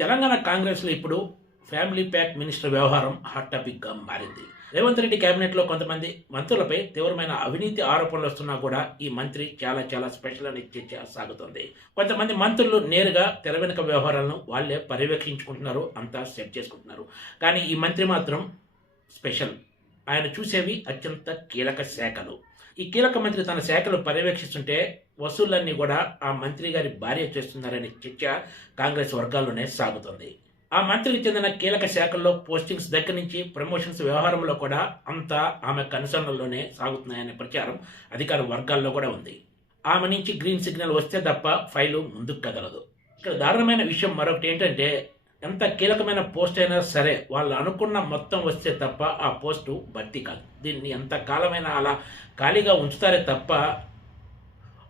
తెలంగాణ కాంగ్రెస్లో ఇప్పుడు family pack minister వ్యవహారం హాట్ టాపిక్గా మారింది. రేవంత్ రెడ్డి కేబినెట్లో కొంతమంది మంత్రులపై తీవ్రమైన అవినీతి ఆరోపణలు వస్తున్నా కూడా ఈ మంత్రి చాలా చాలా స్పెషల్ అని చర్చ సాగుతుంది. కొంతమంది మంత్రులు నేరుగా తెర వెనుక వ్యవహారాలను వాళ్ళే పర్యవేక్షించుకుంటున్నారు అంతా సెట్ చేసుకుంటున్నారు. కానీ ఈ మంత్రి మాత్రం స్పెషల్ ఆయన చూసేవి అత్యంత కీలక శాఖలు. ఈ కీలక మంత్రి తన శాఖలు పర్యవేక్షిస్తుంటే వసూళ్ళన్నీ కూడా ఆ మంత్రి గారి భార్య చేస్తున్నారనే చర్చ కాంగ్రెస్ వర్గాల్లోనే సాగుతుంది. ఆ మంత్రికి చెందిన కీలక శాఖల్లో పోస్టింగ్స్ దగ్గర నుంచి ప్రమోషన్స్ వ్యవహారంలో కూడా అంతా ఆమె కనుసరణలోనే సాగుతున్నాయనే ప్రచారం అధికార వర్గాల్లో కూడా ఉంది. ఆమె నుంచి గ్రీన్ సిగ్నల్ వస్తే తప్ప ఫైలు ముందుకు కదలదు. ఇక్కడ దారుణమైన విషయం మరొకటి ఏంటంటే ఎంత కీలకమైన పోస్ట్ అయినా సరే వాళ్ళు అనుకున్న మొత్తం వస్తే తప్ప ఆ పోస్టు భర్తీ కాదు. దీన్ని ఎంత కాలమైనా అలా ఖాళీగా ఉంచుతారే తప్ప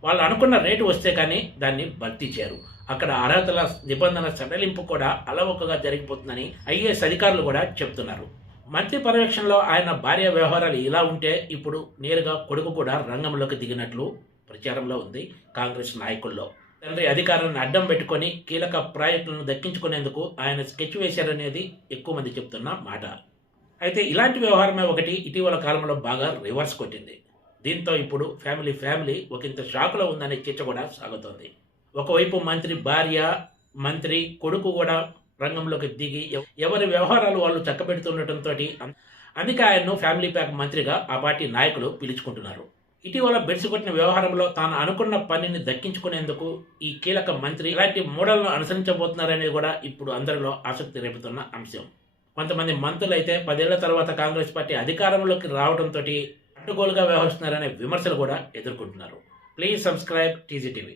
వాళ్ళు అనుకున్న రేటు వస్తే కానీ దాన్ని భర్తీ చేయరు. అక్కడ అర్హతల నిబంధన సడలింపు కూడా అలవకగా జరిగిపోతుందని ఐఏఎస్ అధికారులు కూడా చెప్తున్నారు. మంత్రి పర్యవేక్షణలో ఆయన భార్య వ్యవహారాలు ఇలా ఉంటే ఇప్పుడు నేరుగా కొడుకు కూడా రంగంలోకి దిగినట్లు ప్రచారంలో ఉంది కాంగ్రెస్ నాయకుల్లో. తండ్రి అధికారాన్ని అడ్డం పెట్టుకొని కీలక ప్రాజెక్టులను దక్కించుకునేందుకు ఆయన స్కెచ్ వేశారనేది ఎక్కువ మంది చెప్తున్న మాట. అయితే ఇలాంటి వ్యవహారమే ఒకటి ఇటీవల కాలంలో బాగా రివర్స్ కొట్టింది. దీంతో ఇప్పుడు ఫ్యామిలీ ఫ్యామిలీ ఒకంత షాకులో ఉందనే చర్చ కూడా సాగుతోంది. ఒకవైపు మంత్రి భార్య మంత్రి కొడుకు కూడా రంగంలోకి దిగి ఎవరి వ్యవహారాలు వాళ్ళు చక్కబెడుతుండటంతో అందుకే ఆయన్ను ఫ్యామిలీ ప్యాక్ మంత్రిగా ఆ పార్టీ నాయకులు పిలుచుకుంటున్నారు. ఇటీవల బెడిసికొట్టిన వ్యవహారంలో తాను అనుకున్న పనిని దక్కించుకునేందుకు ఈ కీలక మంత్రి ఇలాంటి మోడల్ను అనుసరించబోతున్నారనేది కూడా ఇప్పుడు అందరిలో ఆసక్తి రేపుతున్న అంశం. కొంతమంది మంత్రులు అయితే పదేళ్ళ తర్వాత కాంగ్రెస్ పార్టీ అధికారంలోకి రావడంతో అడ్డుగోలుగా వ్యవహరిస్తున్నారనే విమర్శలు కూడా ఎదుర్కొంటున్నారు. Please subscribe TGTV